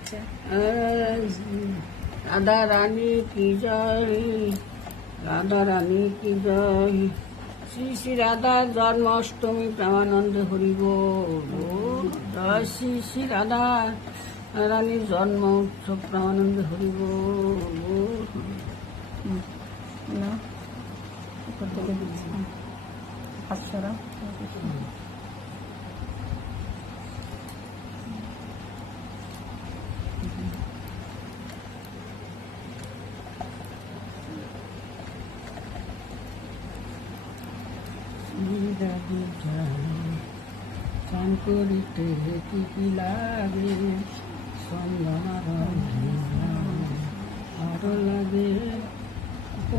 আচ্ছা, রাধা রানী কি জয়, রাধা রানী কি জয়। শ্রী শ্রী রাধার জন্মাষ্টমী প্রেমানন্দে হরিব। জয় শ্রী শ্রী রাধা রানীর জন্ম উৎসব প্রেমানন্দে হরিব। না উপর থেকে দিচ্ছি হাস্যরা স্নান করিতে কি কি লাগে, সন্ধ্যা আরো লাগে